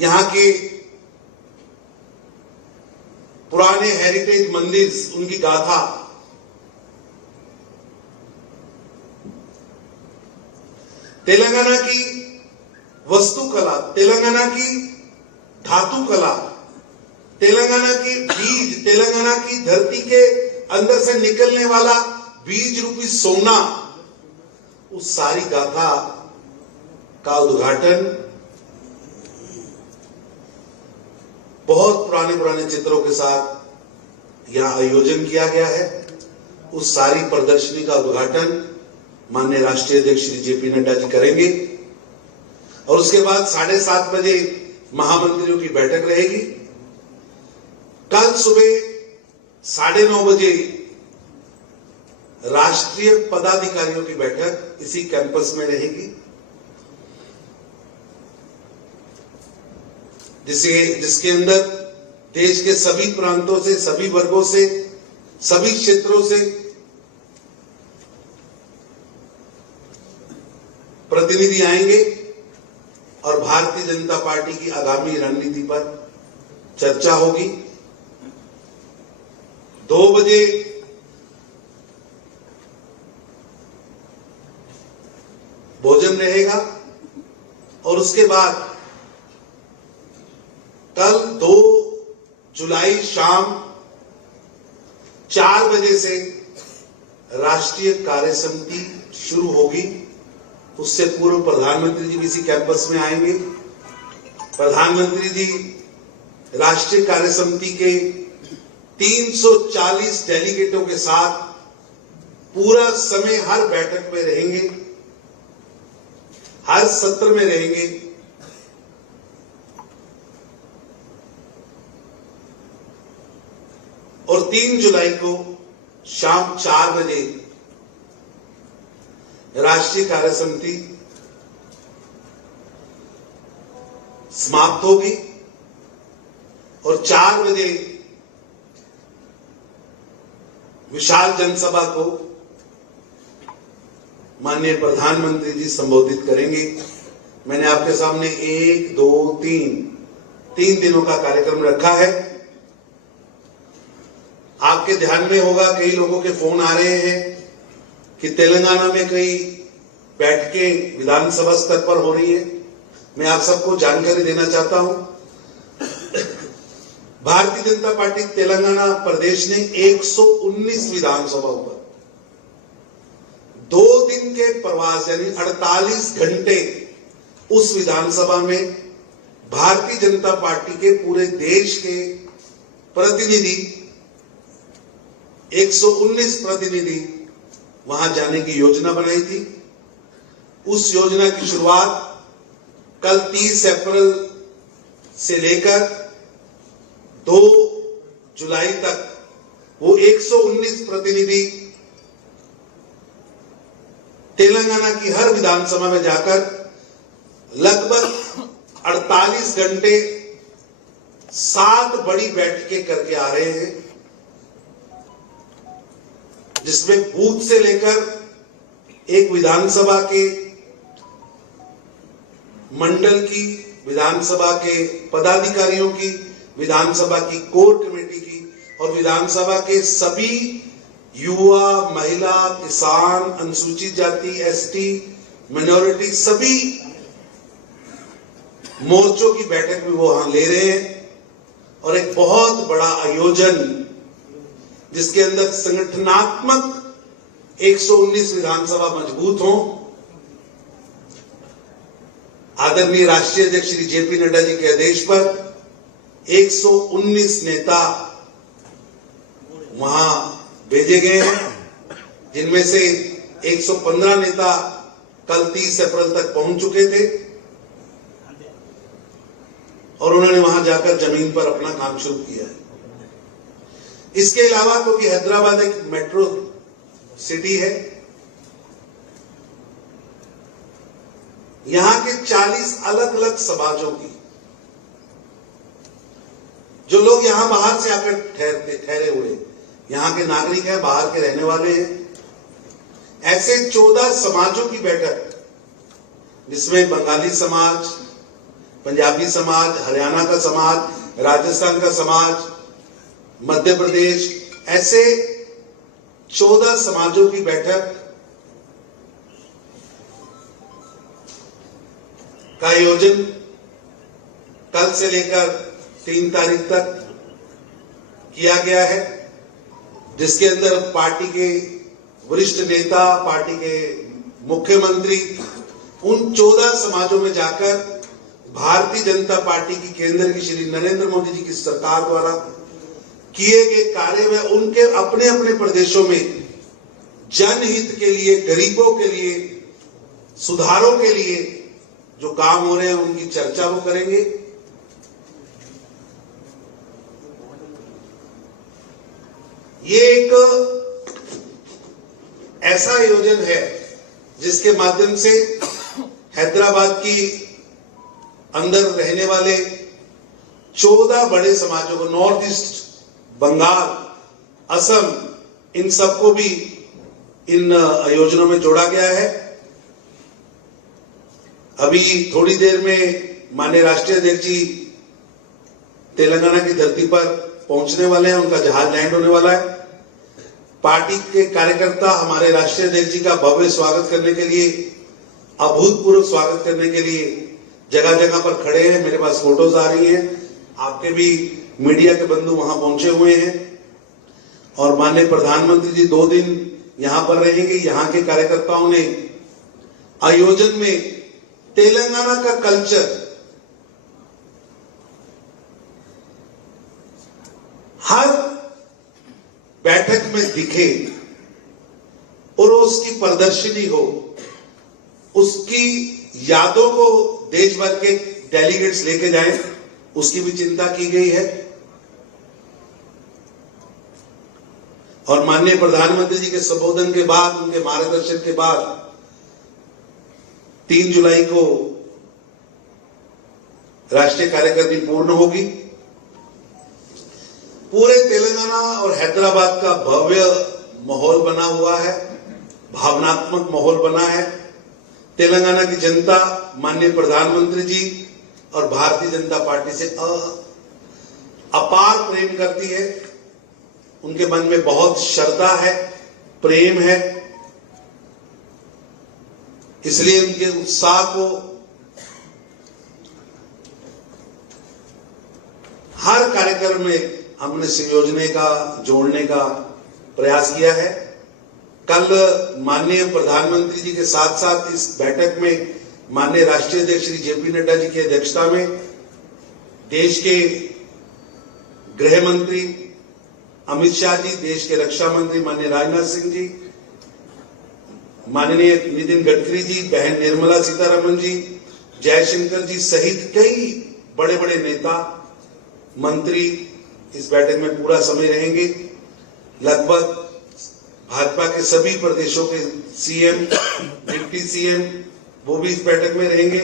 यहाँ के पुराने हेरिटेज मंदिर, उनकी गाथा, तेलंगाना की वस्तुकला, तेलंगाना की धातु कला, तेलंगाना की बीज, तेलंगाना की धरती के अंदर से निकलने वाला बीज रूपी सोना, उस सारी गाथा का उद्घाटन बहुत पुराने पुराने चित्रों के साथ यहां आयोजन किया गया है। उस सारी प्रदर्शनी का उद्घाटन माननीय राष्ट्रीय अध्यक्ष श्री जेपी नड्डा जी करेंगे और उसके बाद 7:30 बजे महामंत्रियों की बैठक रहेगी। कल सुबह 9:30 बजे राष्ट्रीय पदाधिकारियों की बैठक इसी कैंपस में रहेगी, जिसके अंदर देश के सभी प्रांतों से, सभी वर्गों से, सभी क्षेत्रों से प्रतिनिधि आएंगे और भारतीय जनता पार्टी की आगामी रणनीति पर चर्चा होगी। 2 बजे भोजन रहेगा और उसके बाद कल 2 जुलाई शाम 4 बजे से राष्ट्रीय कार्य समिति शुरू होगी। उससे पूर्व प्रधानमंत्री जी भी इसी कैंपस में आएंगे। प्रधानमंत्री जी राष्ट्रीय कार्य समिति के 340 डेलीगेटों के साथ पूरा समय हर बैठक में रहेंगे, हर सत्र में रहेंगे। और 3 जुलाई को शाम 4 बजे राष्ट्रीय कार्य समिति समाप्त होगी और 4 बजे विशाल जनसभा को माननीय प्रधानमंत्री जी संबोधित करेंगे। मैंने आपके सामने 1, 2, 3 दिनों का कार्यक्रम रखा है। आपके ध्यान में होगा, कई लोगों के फोन आ रहे हैं कि तेलंगाना में कई बैठकें विधानसभा स्तर पर हो रही है। मैं आप सबको जानकारी देना चाहता हूं, भारतीय जनता पार्टी तेलंगाना प्रदेश ने 119 विधानसभाओं पर 2 दिन के प्रवास यानी 48 घंटे उस विधानसभा में भारतीय जनता पार्टी के पूरे देश के प्रतिनिधि 119 प्रतिनिधि वहां जाने की योजना बनाई थी। उस योजना की शुरुआत कल 30 अप्रैल से लेकर 2 जुलाई तक वो 119 प्रतिनिधि तेलंगाना की हर विधानसभा में जाकर लगभग 48 घंटे 7 बड़ी बैठकें करके आ रहे हैं, जिसमें बूथ से लेकर एक विधानसभा के मंडल की, विधानसभा के पदाधिकारियों की, विधानसभा की कोर कमेटी की और विधानसभा के सभी युवा, महिला, किसान, अनुसूचित जाति, एसटी, मिनोरिटी, सभी मोर्चों की बैठक भी वो वहां ले रहे हैं और एक बहुत बड़ा आयोजन जिसके अंदर संगठनात्मक 119 विधानसभा मजबूत हो। आदरणीय राष्ट्रीय अध्यक्ष श्री जेपी नड्डा जी के आदेश पर 119 नेता वहां भेजे गए हैं, जिनमें से 115 नेता कल 30 अप्रैल तक पहुंच चुके थे और उन्होंने वहां जाकर जमीन पर अपना काम शुरू किया है। इसके अलावा क्योंकि हैदराबाद एक मेट्रो सिटी है, यहां के 40 अलग अलग समाजों की जो लोग यहां बाहर से आकर ठहरे हुए, यहां के नागरिक हैं, बाहर के रहने वाले हैं, ऐसे 14 समाजों की बैठक जिसमें बंगाली समाज, पंजाबी समाज, हरियाणा का समाज, राजस्थान का समाज, मध्य प्रदेश, ऐसे 14 समाजों की बैठक का आयोजन कल से लेकर 3 तारीख तक किया गया है, जिसके अंदर पार्टी के वरिष्ठ नेता, पार्टी के मुख्यमंत्री उन 14 समाजों में जाकर भारतीय जनता पार्टी की केंद्र की श्री नरेंद्र मोदी जी की सरकार द्वारा किए गए कार्य में उनके अपने अपने प्रदेशों में जनहित के लिए, गरीबों के लिए, सुधारों के लिए जो काम हो रहे हैं उनकी चर्चा वो करेंगे। ये एक ऐसा आयोजन है जिसके माध्यम से हैदराबाद की अंदर रहने वाले 14 बड़े समाजों को, नॉर्थ ईस्ट, बंगाल, असम, इन सबको भी इन आयोजनों में जोड़ा गया है। अभी थोड़ी देर में माननीय राष्ट्रीय अध्यक्ष जी तेलंगाना की धरती पर पहुंचने वाले हैं, उनका जहाज लैंड होने वाला है। पार्टी के कार्यकर्ता हमारे राष्ट्रीय अध्यक्ष जी का भव्य स्वागत करने के लिए, अभूतपूर्व स्वागत करने के लिए जगह जगह पर खड़े हैं। मेरे पास फोटोज आ रही हैं, आपके भी मीडिया के बंधु वहां पहुंचे हुए हैं। और माननीय प्रधानमंत्री जी 2 दिन यहां पर रहेंगे। यहां के कार्यकर्ताओं ने आयोजन में तेलंगाना का कल्चर हर बैठक में दिखे और उसकी प्रदर्शनी हो, उसकी यादों को देश भर के डेलीगेट्स लेके जाएं, उसकी भी चिंता की गई है। और माननीय प्रधानमंत्री जी के संबोधन के बाद, उनके मार्गदर्शन के बाद 3 जुलाई को राष्ट्रीय कार्यकारिणी पूर्ण होगी। पूरे तेलंगाना और हैदराबाद का भव्य माहौल बना हुआ है, भावनात्मक माहौल बना है। तेलंगाना की जनता माननीय प्रधानमंत्री जी और भारतीय जनता पार्टी से अपार प्रेम करती है। उनके मन में बहुत श्रद्धा है, प्रेम है। इसलिए उनके उत्साह को हर कार्यक्रम में हमने संयोजने का, जोड़ने का प्रयास किया है। कल माननीय प्रधानमंत्री जी के साथ साथ इस बैठक में माननीय राष्ट्रीय अध्यक्ष श्री जेपी नड्डा जी की अध्यक्षता में देश के गृह मंत्री अमित शाह जी, देश के रक्षा मंत्री माननीय राजनाथ सिंह जी, माननीय नितिन गडकरी जी, बहन निर्मला सीतारमण जी, जयशंकर जी सहित कई बड़े बड़े नेता, मंत्री इस बैठक में पूरा समय रहेंगे। लगभग भाजपा के सभी प्रदेशों के सीएम, डिप्टी सीएम वो भी इस बैठक में रहेंगे।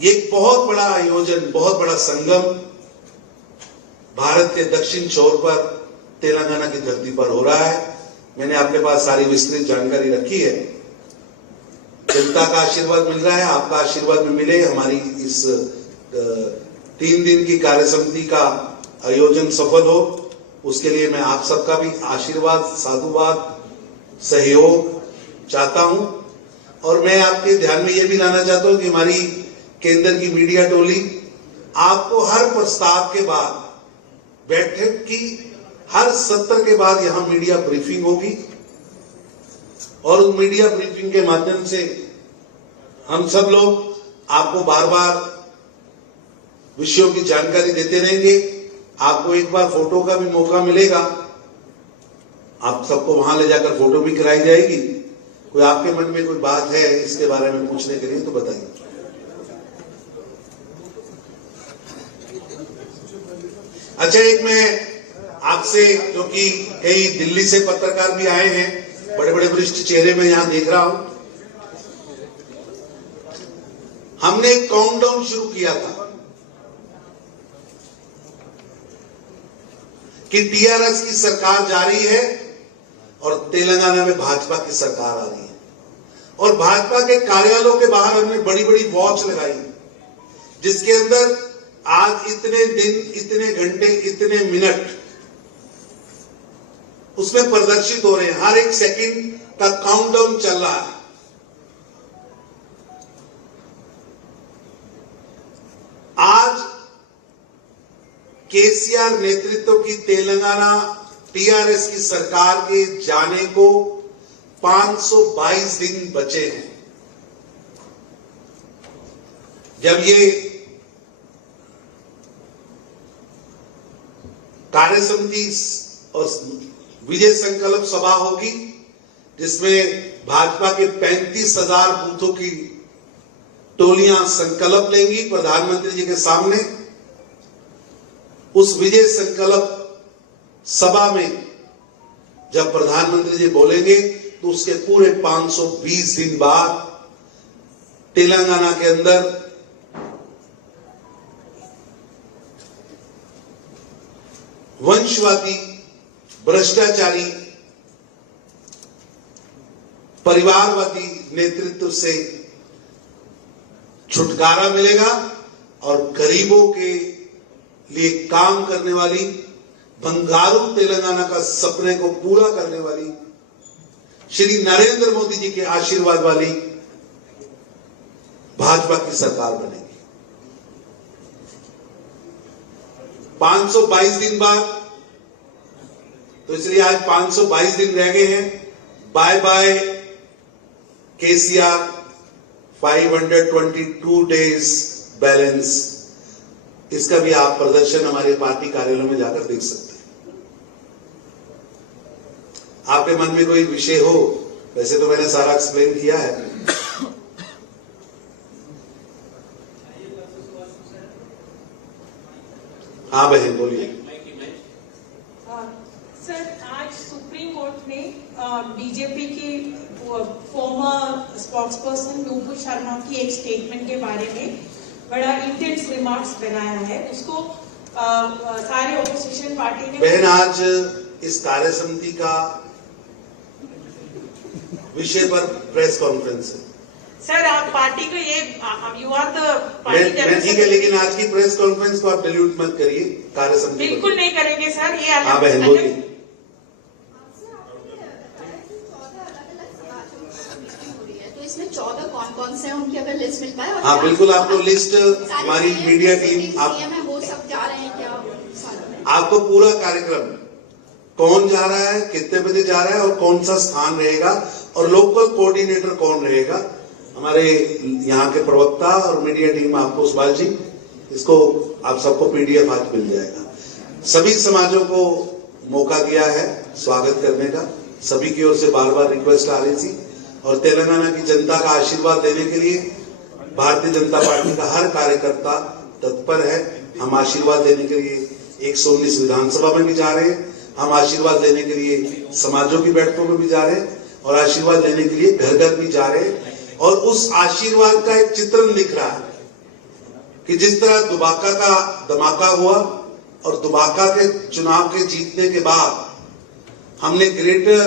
ये एक बहुत बड़ा आयोजन, बहुत बड़ा संगम भारत के दक्षिण छोर पर तेलंगाना की धरती पर हो रहा है। मैंने आपके पास सारी विस्तृत जानकारी रखी है। जनता का आशीर्वाद मिल रहा है, आपका आशीर्वाद भी मिले। हमारी इस 3 दिन की कार्यसमिति का आयोजन सफल हो, उसके लिए मैं आप सबका भी आशीर्वाद, साधुवाद, सहयोग चाहता हूं। और मैं आपके ध्यान में यह भी लाना चाहता हूं कि हमारी केंद्र की मीडिया टोली आपको हर प्रस्ताव के बाद, बैठक की हर सत्र के बाद यहां मीडिया ब्रीफिंग होगी और उस मीडिया ब्रीफिंग के माध्यम से हम सब लोग आपको बार बार विषयों की जानकारी देते रहेंगे। आपको एक बार फोटो का भी मौका मिलेगा, आप सबको वहां ले जाकर फोटो भी कराई जाएगी। कोई आपके मन में कोई बात है इसके बारे में पूछने के लिए तो बताइए। अच्छा, एक मैं आपसे, क्योंकि कई दिल्ली से पत्रकार भी आए हैं, बड़े बड़े वरिष्ठ चेहरे में यहां देख रहा हूं। हमने एक काउंटडाउन शुरू किया था कि टीआरएस की सरकार जा रही है और तेलंगाना में भाजपा की सरकार आ रही है, और भाजपा के कार्यालयों के बाहर हमने बड़ी बड़ी वॉच लगाई, जिसके अंदर आज इतने दिन, इतने घंटे, इतने मिनट उसमें प्रदर्शित हो रहे हैं। हर एक सेकंड का काउंटडाउन चल रहा है। आज केसीआर नेतृत्व की तेलंगाना टीआरएस की सरकार के जाने को 522 दिन बचे हैं। जब ये कार्य समिति और विजय संकल्प सभा होगी, जिसमें भाजपा के 35,000 बूथों की टोलियां संकल्प लेंगी प्रधानमंत्री जी के सामने, उस विजय संकल्प सभा में जब प्रधानमंत्री जी बोलेंगे तो उसके पूरे 520 दिन बाद तेलंगाना के अंदर वंशवादी, भ्रष्टाचारी, परिवारवादी नेतृत्व से छुटकारा मिलेगा और गरीबों के लिए काम करने वाली, बंगारू तेलंगाना का सपने को पूरा करने वाली, श्री नरेंद्र मोदी जी के आशीर्वाद वाली भाजपा की सरकार बनेगी। 522 दिन बाद, तो इसलिए आज 522 दिन रह गए हैं। Bye bye KCR, 522 days balance. इसका भी आप प्रदर्शन हमारे पार्टी कार्यालयों में जाकर देख सकते हैं। आपके मन में कोई विषय हो, वैसे तो मैंने सारा एक्सप्लेन किया है। हाँ बहन बोलिए। सर, आज सुप्रीम कोर्ट ने बीजेपी की फॉर्मर स्पोक्सपर्सन नूपुर शर्मा की एक स्टेटमेंट के बारे में बड़ा इंटेंस रिमार्क्स बनाया है। उसको सारे ऑपोजिशन पार्टी ने। बहन, आज इस कार्य समिति का विषय पर प्रेस कॉन्फ्रेंस है। सर, आप पार्टी को ये यू आर द पार्टी। ठीक है, लेकिन आज की प्रेस कॉन्फ्रेंस को आप डिल्यूट मत करिए। कार्य समिति बिल्कुल नहीं करेंगे सर। ये हाँ बहन बोलिए। तो इसमें 14 कौन-कौन से हैं, उनकी अगर लिस्ट मिल पाए। हाँ बिल्कुल, आपको लिस्ट हमारी मीडिया टीम आप वो सब जा रहे हैं क्या? आपको पूरा कार्यक्रम, कौन जा रहा है, कितने बजे जा रहा है और कौन सा स्थान रहेगा और लोकल कोऑर्डिनेटर कौन रहेगा, हमारे यहाँ के प्रवक्ता और मीडिया टीम आपको सुभाष जी, इसको आप सबको पीडीएफ आज मिल जाएगा। सभी समाजों को मौका दिया है स्वागत करने का। सभी की ओर से बार बार रिक्वेस्ट आ रही थी और तेलंगाना की जनता का आशीर्वाद देने के लिए भारतीय जनता पार्टी का हर कार्यकर्ता तत्पर है। हम आशीर्वाद देने के लिए 119 विधानसभा में भी जा रहे हैं, हम आशीर्वाद लेने के लिए समाजों की बैठकों में भी जा रहे हैं और आशीर्वाद लेने के लिए घर घर भी जा रहे हैं। और उस आशीर्वाद का एक चित्रण दिख रहा है कि जिस तरह दुबाका का धमाका हुआ और दुबाका के चुनाव के जीतने के बाद हमने ग्रेटर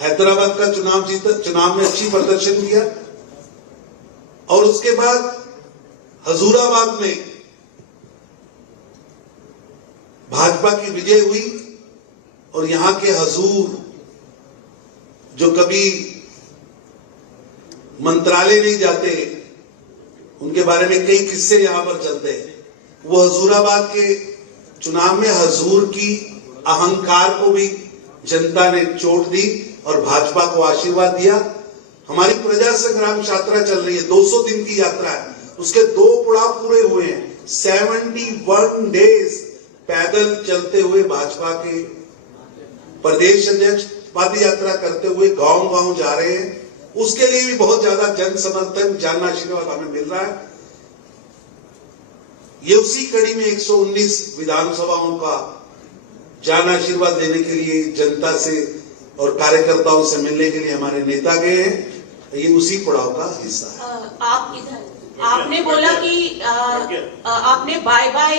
हैदराबाद का चुनाव जीता, चुनाव में अच्छी प्रदर्शन किया और उसके बाद हजूराबाद में भाजपा की विजय हुई और यहां के हजूर जो कभी मंत्रालय नहीं जाते, उनके बारे में कई किस्से यहां पर चलते हैं। वो हजूराबाद के चुनाव में हजूर की अहंकार को भी जनता ने चोट दी और भाजपा को आशीर्वाद दिया। हमारी प्रजा संग्राम यात्रा चल रही है, 200 दिन की यात्रा है, उसके 2 पड़ाव पूरे हुए हैं। 71 डेज पैदल चलते हुए भाजपा के प्रदेश अध्यक्ष पद यात्रा करते हुए गांव-गांव जा रहे हैं। उसके लिए भी बहुत ज्यादा जन समर्थन, जन आशीर्वाद हमें मिल रहा है। ये उसी कड़ी में 119 विधानसभाओं का जन आशीर्वाद देने के लिए जनता से और कार्यकर्ताओं से मिलने के लिए हमारे नेता गए हैं। ये उसी पड़ाव का हिस्सा है। आप इधर आपने बोला कि आपने बाय बाय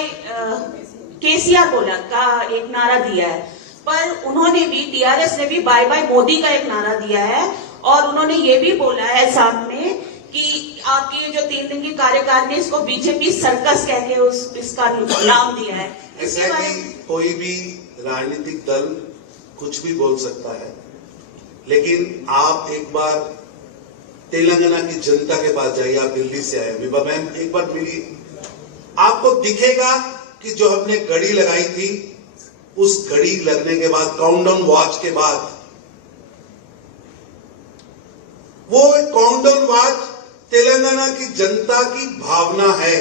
केसीआर बोला का एक नारा दिया है, पर उन्होंने भी, टीआरएस ने भी बाय बाय मोदी का एक नारा दिया है और उन्होंने ये भी बोला है साथ में कि आपकी जो 3 दिन की कार्यकारिणी इसको बीजेपी सर्कस कह के इसका नाम दिया है। ऐसा है कि कोई भी राजनीतिक दल कुछ भी बोल सकता है, लेकिन आप एक बार तेलंगाना की जनता के पास जाइए। आप दिल्ली से आए, विभा मैम एक बार मिलिए, आपको दिखेगा कि जो हमने घड़ी लगाई थी, उस घड़ी लगने के बाद, काउंटडाउन वॉच के बाद, वो काउंटडाउन वॉच तेलंगाना की जनता की भावना है,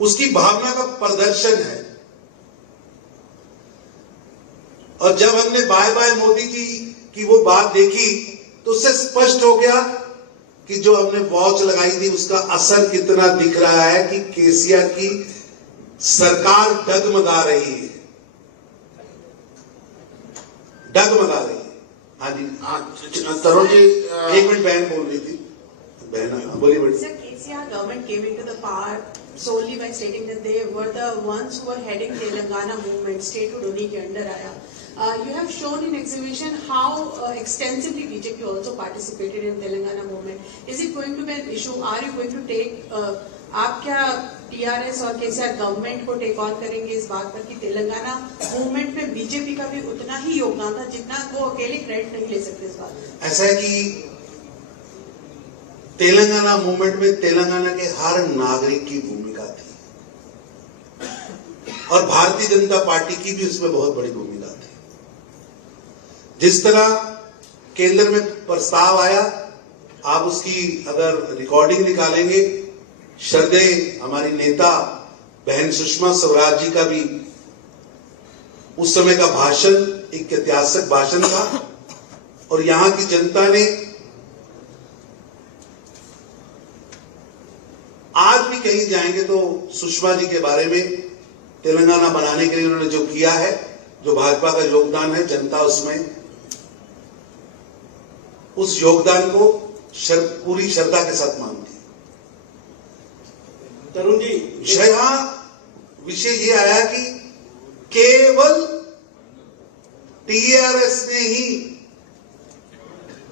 उसकी भावना का प्रदर्शन है। और जब हमने बाय बाय मोदी जी की वो बात देखी तो उससे स्पष्ट हो गया कि जो हमने वॉच लगाई थी उसका असर कितना दिख रहा है कि केसीआर की सरकार डगमगा रही है, डगमगा रही है। हाँ जी, तरुण जी, 1 मिनट बहन बोल रही थी, बहन बोलिए बेटी। Sir, KCR government came into the power solely by stating that they were the ones who were heading Telangana movement, statehood उन्हीं के अंडर आया। You have shown in exhibition how extensively BJP also participated in Telangana movement. Is it going to be an issue? Are you going to take? आप क्या TRS और KCR government को take on करेंगे इस बात पर कि तेलंगाना मूवमेंट में बीजेपी का भी उतना ही योगदान था जितना वो अकेले क्रेडिट नहीं ले सकते इस बात? ऐसा है कि तेलंगाना मूवमेंट में तेलंगाना के हर नागरिक की भूमिका थी और भारतीय जनता पार्टी की भी उसमें बहुत बड़ी भूमिका थी। जिस तरह केंद्र में प्रस्ताव आया, आप उसकी अगर रिकॉर्डिंग निकालेंगे, श्रद्धेय हमारी नेता बहन सुषमा स्वराज जी का भी उस समय का भाषण एक ऐतिहासिक भाषण था और यहां की जनता ने आज भी कहीं जाएंगे तो सुषमा जी के बारे में, तेलंगाना बनाने के लिए उन्होंने जो किया है, जो भाजपा का योगदान है, जनता उसमें उस योगदान को पूरी श्रद्धा के साथ मानती है। तरुण जी, विषय ये आया कि केवल टीआरएस ने ही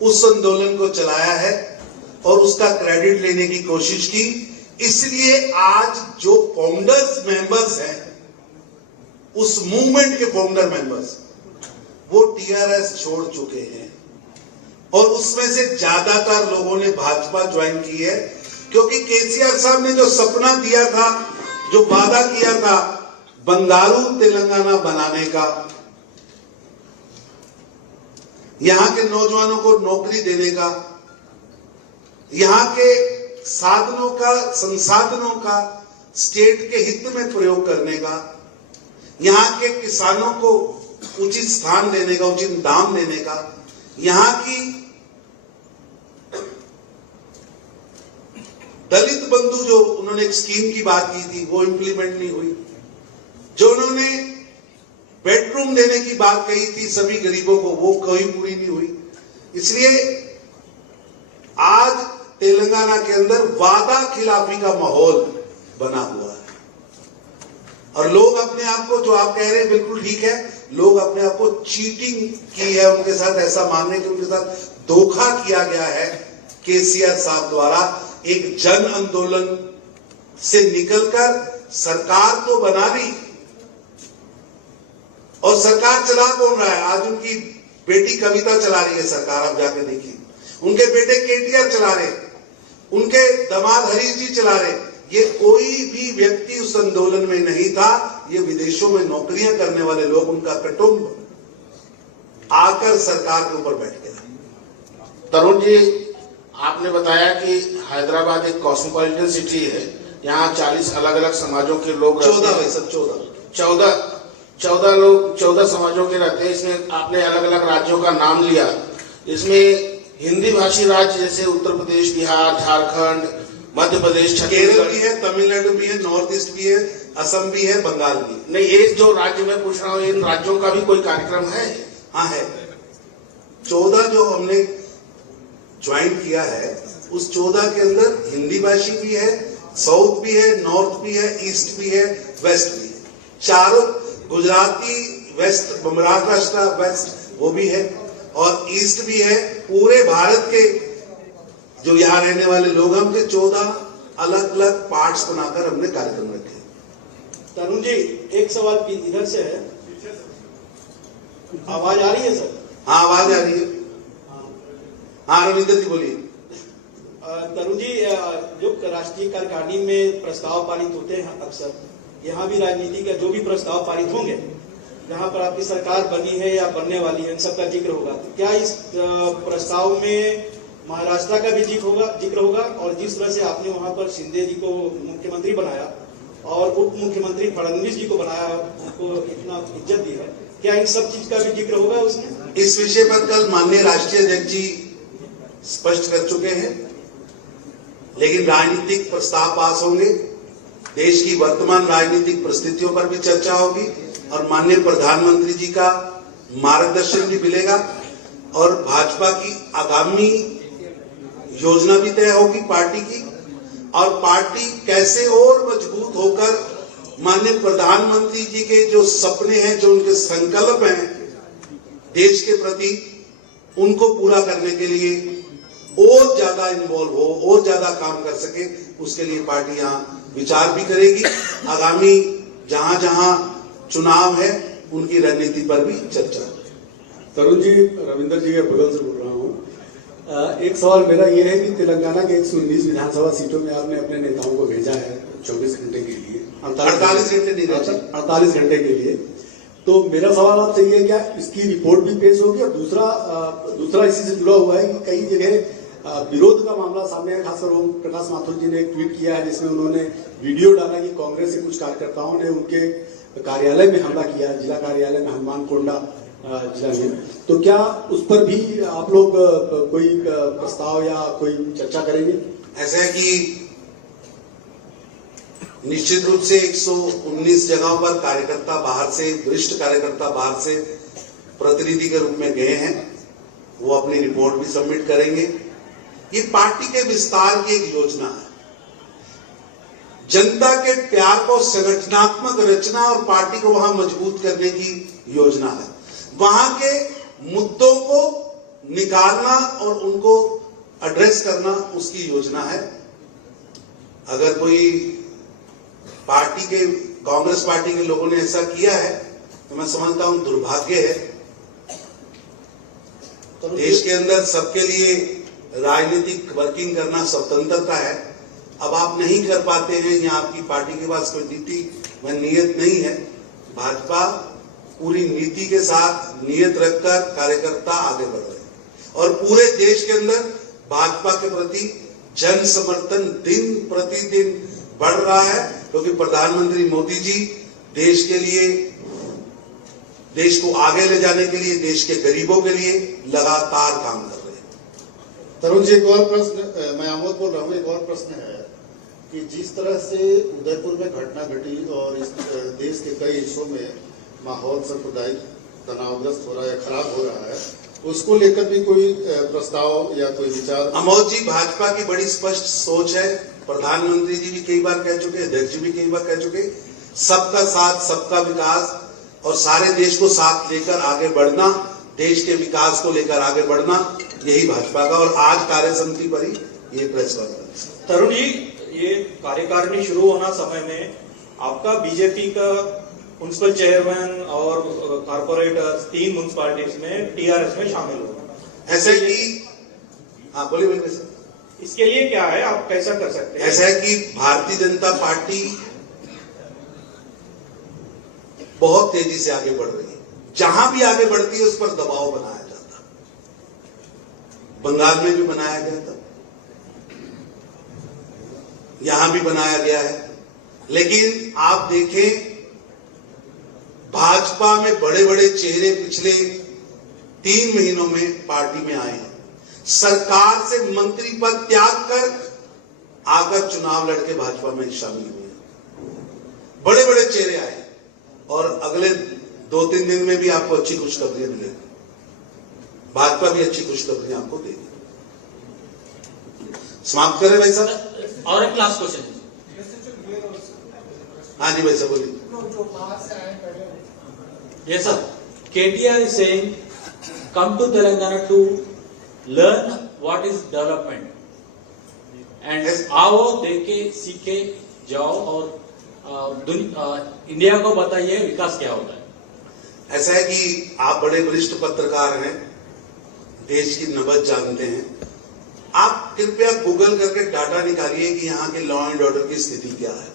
उस आंदोलन को चलाया है और उसका क्रेडिट लेने की कोशिश की। इसलिए आज जो फाउंडर्स मेंबर्स हैं, उस मूवमेंट के फाउंडर मेंबर्स, वो टीआरएस छोड़ चुके हैं और उसमें से ज्यादातर लोगों ने भाजपा ज्वाइन की है, क्योंकि केसीआर साहब ने जो सपना दिया था, जो वादा किया था बंगारू तेलंगाना बनाने का, यहां के नौजवानों को नौकरी देने का, यहां के साधनों का, संसाधनों का स्टेट के हित में प्रयोग करने का, यहां के किसानों को उचित स्थान देने का, उचित दाम देने का, यहां की दलित बंधु जो उन्होंने एक स्कीम की बात की थी वो इंप्लीमेंट नहीं हुई, जो उन्होंने बेडरूम देने की बात कही थी सभी गरीबों को, वो कोई पूरी नहीं हुई। इसलिए आज तेलंगाना के अंदर वादा खिलाफी का माहौल बना हुआ है और लोग अपने आप को, जो आप कह रहे हैं बिल्कुल ठीक है, लोग अपने आप को चीटिंग की है उनके साथ, ऐसा मानने के उनके साथ धोखा किया गया है केसीआर साहब द्वारा। एक जन आंदोलन से निकलकर सरकार तो बना ली और सरकार चला कौन रहा है? आज उनकी बेटी कविता चला रही है सरकार, आप जाके देखिए। उनके बेटे केटीआर चला रहे, उनके दामाद हरीश जी चला रहे। ये कोई भी व्यक्ति उस आंदोलन में नहीं था, ये विदेशों में नौकरियां करने वाले लोग, उनका कुटुंब आकर सरकार के ऊपर बैठ गया। तरुण जी, आपने बताया कि हैदराबाद एक कॉस्मोपॉलिटन सिटी है, यहाँ 40 अलग अलग समाजों के लोग 14 समाजों के रहते हैं। इसमें आपने अलग अलग राज्यों का नाम लिया। इसमें हिंदी भाषी राज्य जैसे उत्तर प्रदेश, बिहार, झारखंड, मध्य प्रदेश, केरल भी है, तमिलनाडु भी है, नॉर्थ ईस्ट भी है, असम भी है, बंगाल भी। नहीं, ये जो राज्य में पूछ रहा हूँ, इन राज्यों का भी कोई कार्यक्रम है? हाँ है। 14 जो हमने ज्वाइन किया है, उस 14 के अंदर हिंदी भाषी भी है, साउथ भी है, नॉर्थ भी है, ईस्ट भी है, वेस्ट भी है। चारों गुजराती वेस्ट, महाराष्ट्र वेस्ट वो भी है और ईस्ट भी है। पूरे भारत के जो यहाँ रहने वाले लोग हैं उनके 14 अलग अलग पार्ट्स बनाकर हमने कार्यक्रम रखे। तरुण जी, एक सवाल इधर से है, आवाज आ रही है सर? हाँ, आवाज आ रही है। हाँ, रविंद्र जी बोलिए। तरुण जी, जो राष्ट्रीय कार्यकारिणी में प्रस्ताव पारित होते हैं अक्सर, यहाँ भी राजनीति का जो भी प्रस्ताव पारित होंगे, जहाँ पर आपकी सरकार बनी है या बनने वाली है, इन सब का जिक्र होगा। तो क्या इस प्रस्ताव में महाराष्ट्र का भी जिक्र होगा? और जिस तरह से आपने वहाँ पर शिंदे जी को मुख्यमंत्री बनाया और उप मुख्यमंत्री फडणवीस जी को बनाया, उनको इतना इज्जत दी है, क्या इन सब चीज का भी जिक्र होगा उसमें? इस विषय पर कल माननीय राष्ट्रीय अध्यक्ष जी स्पष्ट कर चुके हैं, लेकिन राजनीतिक प्रस्ताव पास होंगे, देश की वर्तमान राजनीतिक परिस्थितियों पर भी चर्चा होगी और माननीय प्रधानमंत्री जी का मार्गदर्शन भी मिलेगा और भाजपा की आगामी योजना भी तय होगी पार्टी की, और पार्टी कैसे और मजबूत होकर माननीय प्रधानमंत्री जी के जो सपने हैं, जो उनके संकल्प हैं देश के प्रति, उनको पूरा करने के लिए और ज्यादा इन्वॉल्व हो, और ज्यादा काम कर सके, उसके लिए पार्टी यहाँ विचार भी करेगी। आगामी जहां जहां चुनाव है उनकी रणनीति पर भी चर्चा। तरुण जी, रविंद्र जी के बगल से बोल रहा हूँ। एक सवाल मेरा ये है कि तेलंगाना के 119 विधानसभा सीटों में आपने अपने नेताओं को भेजा है 24 घंटे के लिए, 48 घंटे नहीं रहते, 48 घंटे के लिए। तो मेरा सवाल आपसे ये है, क्या इसकी रिपोर्ट भी पेश होगी? और दूसरा इसी से जुड़ा हुआ है कि कई जगह विरोध का मामला सामने है। खासकर ओम प्रकाश माथुर जी ने एक ट्वीट किया है जिसमें उन्होंने वीडियो डाला कि कांग्रेस के कुछ कार्यकर्ताओं ने उनके कार्यालय में हमला किया, जिला कार्यालय में, हनुमान कोंडा जिला में। तो क्या उस पर भी आप लोग कोई प्रस्ताव या कोई चर्चा करेंगे? ऐसा है कि निश्चित रूप से 119 जगहों पर कार्यकर्ता बाहर से, वरिष्ठ कार्यकर्ता बाहर से प्रतिनिधि के रूप में गए हैं, वो अपनी रिपोर्ट भी सबमिट करेंगे। ये पार्टी के विस्तार की एक योजना है, जनता के प्यार को संगठनात्मक रचना और पार्टी को वहां मजबूत करने की योजना है। वहां के मुद्दों को निकालना और उनको एड्रेस करना उसकी योजना है। अगर कोई पार्टी के, कांग्रेस पार्टी के लोगों ने ऐसा किया है तो मैं समझता हूं दुर्भाग्य है। देश के अंदर सबके लिए राजनीतिक वर्किंग करना स्वतंत्रता है। अब आप नहीं कर पाते हैं या आपकी पार्टी के पास कोई नीति व नीयत नहीं है, भाजपा पूरी नीति के साथ नियत रखकर कार्यकर्ता आगे बढ़ रहे हैं और पूरे देश के अंदर भाजपा के प्रति जन समर्थन दिन प्रतिदिन बढ़ रहा है, क्योंकि प्रधानमंत्री मोदी जी देश के लिए, देश को आगे ले जाने के लिए, देश के गरीबों के लिए लगातार काम कर रहे हैं। तरुण जी, एक और प्रश्न, मैं आमोद बोल रहा हूँ। एक और प्रश्न है कि जिस तरह से उदयपुर में घटना घटी और इस देश के कई हिस्सों में माहौल सांप्रदायिक तनावग्रस्त हो रहा है, खराब हो रहा है, उसको लेकर भी कोई प्रस्ताव या कोई विचार? अमोद जी, भाजपा की बड़ी स्पष्ट सोच है। प्रधानमंत्री जी भी कई बार कह चुके, अध्यक्ष जी भी कई बार कह चुके, सबका साथ सबका विकास और सारे देश को साथ लेकर आगे बढ़ना, देश के विकास को लेकर आगे बढ़ना, यही भाजपा का। और आज कार्य समिति पर ही ये प्रेस कॉन्फ्रेंस। तरुण जी, ये कार्यकारिणी शुरू होना समय में आपका बीजेपी का म्युनिसिपल चेयरमैन और कारपोरेटर्स 3 म्युनिसिपैलिटीज में टीआरएस में शामिल होगा। ऐसे कि हाँ बोलिए सर, इसके लिए क्या है, आप कैसा कर सकते हैं? ऐसा है कि भारतीय जनता पार्टी बहुत तेजी से आगे बढ़ रही है। जहां भी आगे बढ़ती है उस पर दबाव बनाया जाता है। बंगाल में भी बनाया गया था, यहां भी बनाया गया है। लेकिन आप देखें, भाजपा में बड़े बड़े चेहरे पिछले 3 महीनों में पार्टी में आए हैं। सरकार से मंत्री पद त्याग कर आकर चुनाव लड़के भाजपा में शामिल हुए। बड़े बड़े चेहरे आए और अगले 2-3 दिन में भी आपको अच्छी खुशखबरियां मिलेगी। भाजपा भी अच्छी खुशखबरियां आपको देगी। समाप्त करें भाई साहब। और एक लास्ट क्वेश्चन, हाँ जी भाई साहब बोलिए। Yes, sir. KTR is saying, come to Telangana to learn what is development. And Yes. आओ देखे सीखे जाओ और इंडिया को बताइए विकास क्या होता है। ऐसा है कि आप बड़े वरिष्ठ पत्रकार हैं, देश की नब्ज जानते हैं। आप कृपया गूगल करके डाटा निकालिए कि यहाँ के लॉ एंड ऑर्डर की स्थिति क्या है।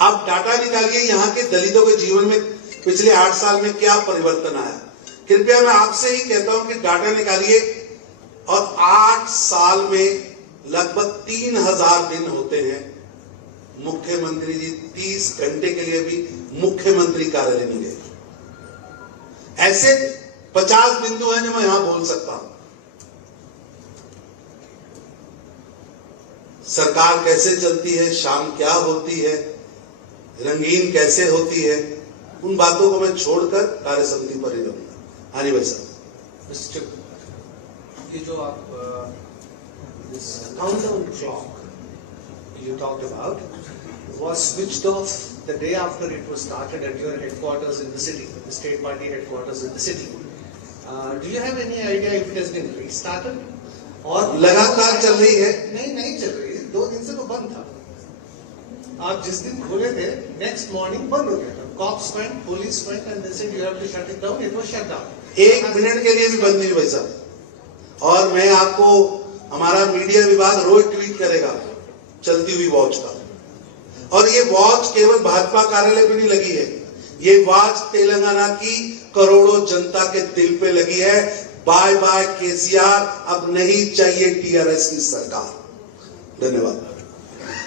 आप डाटा निकालिए यहाँ के दलितों के जीवन में पिछले 8 साल में क्या परिवर्तन आया। कृपया मैं आपसे ही कहता हूं कि डाटा निकालिए और 8 साल में लगभग 3000 दिन होते हैं। मुख्यमंत्री जी 30 घंटे के लिए भी मुख्यमंत्री कार्यालय नहीं गए। ऐसे 50 बिंदु हैं जो मैं यहां बोल सकता हूं। सरकार कैसे चलती है, शाम क्या होती है, रंगीन कैसे होती है, उन बातों को मैं छोड़कर कार्य समिति पर ही रहूंगा। हाँ जी भाई साहब। मिस्टर, ये जो आप this countdown clock you talked about was switched off the day after it was started at your headquarters in the city, the state party headquarters in the city. Do you have any idea if it has been restarted? और लगातार चल रही है। नहीं चल रही है, 2 दिन से तो बंद था। आप जिस दिन खोले थे नेक्स्ट मॉर्निंग बंद हो गया था। Cops went, police went and they said you have to shut it down. It was shut down. 1 minute के लिए भी बंद नहीं भाई साहब। और मैं आपको, हमारा मीडिया विभाग रोज ट्वीट करेगा चलती हुई वॉच का। और ये वॉच केवल भाजपा कार्यालय पे नहीं लगी है, ये वॉच तेलंगाना की करोड़ों जनता के दिल पे लगी है। बाय बाय केसीआर, अब नहीं चाहिए टीआरएस की सरकार। धन्यवाद।